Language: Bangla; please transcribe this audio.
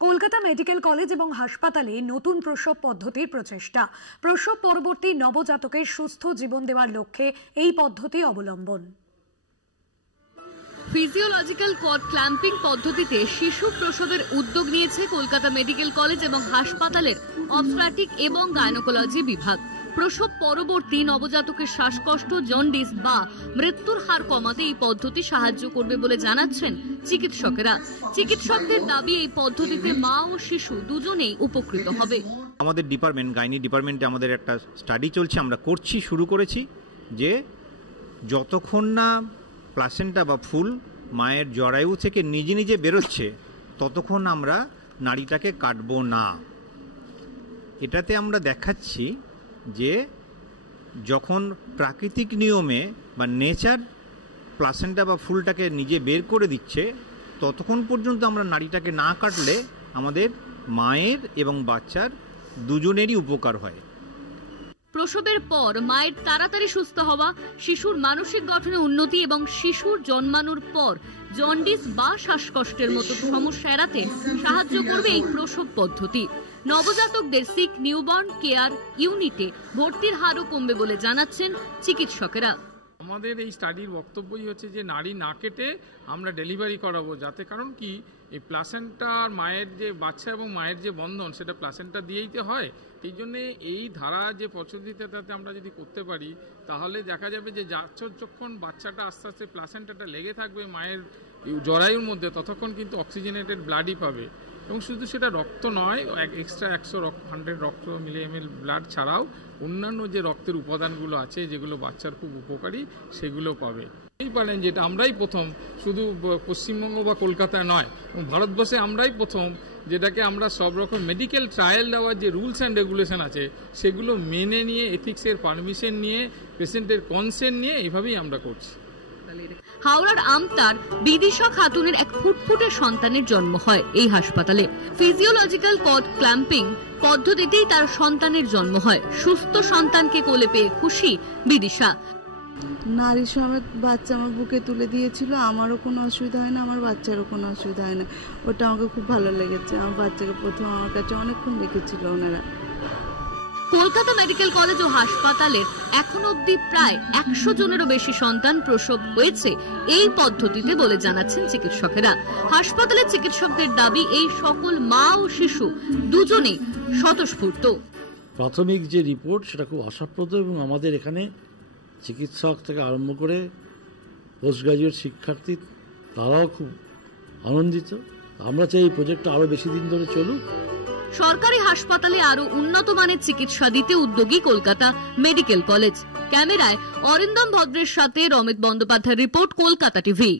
কলকাতা মেডিকেল কলেজ এবং হাসপাতালে নতুন প্রসব পদ্ধতির প্রচেষ্টা। প্রসব পরবর্তী নবজাতকের সুস্থ জীবন দেওয়ার লক্ষ্যে এই পদ্ধতি অবলম্বন। ফিজিওলজিক্যাল কর্ড ক্ল্যাম্পিং পদ্ধতিতে শিশু প্রসবের উদ্যোগ নিয়েছে কলকাতা মেডিকেল কলেজ এবং হাসপাতালের অবস্ট্রাটিক এবং গাইনোকোলজি বিভাগ। প্রসব পরবর্তী নবজাতকের শ্বাসকষ্ট, জন্ডিস বা মৃত্যুর হার কমাতে এই পদ্ধতি সাহায্য করবে বলে জানাচ্ছেন চিকিৎসকেরা। চিকিৎসকদের দাবি, এই পদ্ধতিতে মা ও শিশু দুজনেই উপকৃত হবে। আমাদের ডিপার্টমেন্ট, গাইনি ডিপার্টমেন্টে আমাদের একটা স্টাডি চলছে, আমরা শুরু করেছি যে যতক্ষণ না প্লাসেন্টা বা ফুল মায়ের জরায়ু থেকে নিজে নিজে বেরোচ্ছে ততক্ষণ আমরা নাড়িটাকে কাটবো না। এটাতে আমরা দেখাচ্ছি যে যখন প্রাকৃতিক নিয়মে বা নেচার প্লাসেন্টা বা ফুলটাকে নিজে বের করে দিচ্ছে ততক্ষণ পর্যন্ত আমরা নাড়িটাকে না কাটলে আমাদের মায়ের এবং বাচ্চার দুজনেরই উপকার হয়। প্রসবের পর মায়ের তাড়াতাড়ি সুস্থ হওয়া, শিশুর মানসিক গঠনে উন্নতি এবং শিশুর জন্মানোর পর জন্ডিস বা শ্বাসকষ্টের মতো সমস্যা এড়াতে সাহায্য করবে এই প্রসব পদ্ধতি। নবজাতকদের সিক নিউবর্ন কেয়ার ইউনিটে ভর্তির হারও কমবে বলে জানাচ্ছেন চিকিৎসকেরা। আমাদের এই স্টাডির বক্তব্যই হচ্ছে যে নাড়ি না কেটে আমরা ডেলিভারি করাবো, যাতে কারণ কি এই প্লাসেন্টা মায়ের যে বাচ্চা এবং মায়ের যে বন্ধন সেটা প্লাসেন্টা দিয়েই তো হয়। এই জন্যে এই ধারা যে পদ্ধতিটাতে আমরা যদি করতে পারি তাহলে দেখা যাবে যে যখন বাচ্চাটা আস্তে আস্তে প্লাসেন্টাটা লেগে থাকবে মায়ের জরায়ুর মধ্যে ততক্ষণ কিন্তু অক্সিজেনেটেড ব্লাডই পাবে। এবং শুধু সেটা রক্ত নয়, এক্সট্রা 100 রক্ত ml ব্লাড ছাড়াও অন্যান্য যে রক্তের উপাদানগুলো আছে যেগুলো বাচ্চার খুব উপকারী সেগুলো পাবে। এই পারেন যেটা আমরাই প্রথম, শুধু পশ্চিমবঙ্গ বা কলকাতায় নয়, ভারতবর্ষে আমরাই প্রথম যেটাকে আমরা সব রকম মেডিকেল ট্রায়াল দেওয়ার যে রুলস অ্যান্ড রেগুলেশন আছে সেগুলো মেনে নিয়ে, এথিক্সের পারমিশন নিয়ে, পেশেন্টের কনসেন্ট নিয়ে এইভাবেই আমরা করছি। হাওড়ার আমতার বিদিশা খাতুনের এক ফুটফুটে সন্তানের জন্ম হয় এই হাসপাতালে। ফিজিওলজিক্যাল কর্ড ক্ল্যাম্পিং পদ্ধতিতেই তার সন্তানের জন্ম হয়। সুস্থ সন্তানকে কোলে পেয়ে খুশি বিদিশা। নারী সমেত বাচ্চা আমার বুকে তুলে দিয়েছিল, আমারও কোনো অসুবিধা হয় না, আমার বাচ্চারও কোনো অসুবিধা হয় না। ওটা আমাকে খুব ভালো লেগেছে। আমার বাচ্চাকে প্রথম আমার কাছে অনেকক্ষণ রেখেছিল ওনারা। কলকাতা মেডিকেল কলেজ ও হাসপাতালের এখন অবধি প্রায় 100 জনেরও বেশি সন্তান প্রসব হয়েছে এই পদ্ধতিতে বলে জানাচ্ছেন চিকিৎসকেরা। হাসপাতালের চিকিৎসকদের দাবি, এই সকল মা ও শিশু দুজনেই স্বতঃস্ফূর্ত। প্রাথমিক যে রিপোর্ট সেটা খুব আশাপ্রদ এবং আমাদের এখানে চিকিৎসক থেকে আরম্ভ করে পোস্ট গ্রাজুয়েট শিক্ষার্থী তারাও খুব আনন্দিত। আমরা চাই এই প্রজেক্টটা আরো বেশি দিন ধরে চলুক। সরকারি হাসপাতালে আরো উন্নত মানের চিকিৎসা দিতে উদ্যোগী কলকাতা মেডিকেল কলেজ। ক্যামেরায় অরিন্দম ভদ্রের সাথে রমিত বন্দ্যোপাধ্যায়ের রিপোর্ট, কলকাতা টিভি।